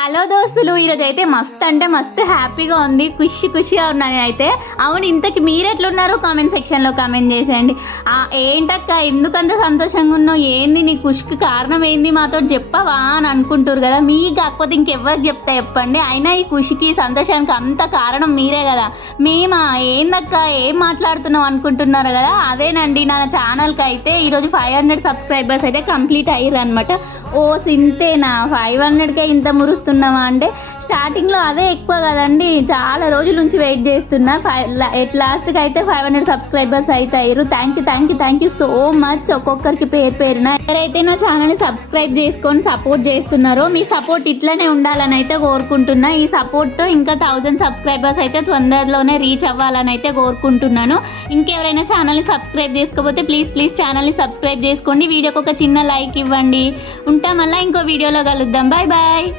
Hello దోస్తులు, ఈరోజు అయితే మస్తు అంటే మస్తు హ్యాపీగా ఉంది, ఖుషిగా ఉన్నాను అయితే. అవును, ఇంతకి మీరు ఎట్లున్నారు కామెంట్ సెక్షన్లో కామెంట్ చేసేయండి. ఏంటక్క ఎందుకంత సంతోషంగా ఉన్నావు, ఏంది నీ ఖుషికి కారణం ఏంది, మాతో చెప్పవా అని అనుకుంటారు కదా. మీకు కాకపోతే ఇంకెవ్వరికి చెప్తా చెప్పండి. అయినా ఈ ఖుషికి సంతోషానికి అంత కారణం మీరే కదా. మేమా ఏందక్క ఏం మాట్లాడుతున్నాం అనుకుంటున్నారు కదా. అదేనండి, నా ఛానల్కి అయితే ఈరోజు 500 సబ్స్క్రైబర్స్ అయితే కంప్లీట్ అయ్యారు అనమాట. ఓ సింతేనా 500కే ఇంత మురుస్తున్నావా అంటే స్టార్టింగ్లో అదే ఎక్కువ కదండి. చాలా రోజుల నుంచి వెయిట్ చేస్తున్నా. లాస్ట్కి అయితే 500 సబ్స్క్రైబర్స్ అయితే అయ్యారు. థ్యాంక్ యూ సో మచ్ ఒక్కొక్కరికి పేరున. ఎవరైతే నా ఛానల్ని సబ్స్క్రైబ్ చేసుకొని సపోర్ట్ చేస్తున్నారో మీ సపోర్ట్ ఇట్లనే ఉండాలని అయితే కోరుకుంటున్నా. ఈ సపోర్ట్తో ఇంకా 1000 సబ్స్క్రైబర్స్ అయితే తొందరలోనే రీచ్ అవ్వాలని అయితే కోరుకుంటున్నాను. ఇంకెవరైనా ఛానల్ని సబ్స్క్రైబ్ చేసుకోకపోతే ప్లీజ్ ఛానల్ని సబ్స్క్రైబ్ చేసుకోండి. వీడియోకి ఒక చిన్న లైక్ ఇవ్వండి. ఉంటాం, మళ్ళీ ఇంకో వీడియోలో కలుద్దాం. బాయ్.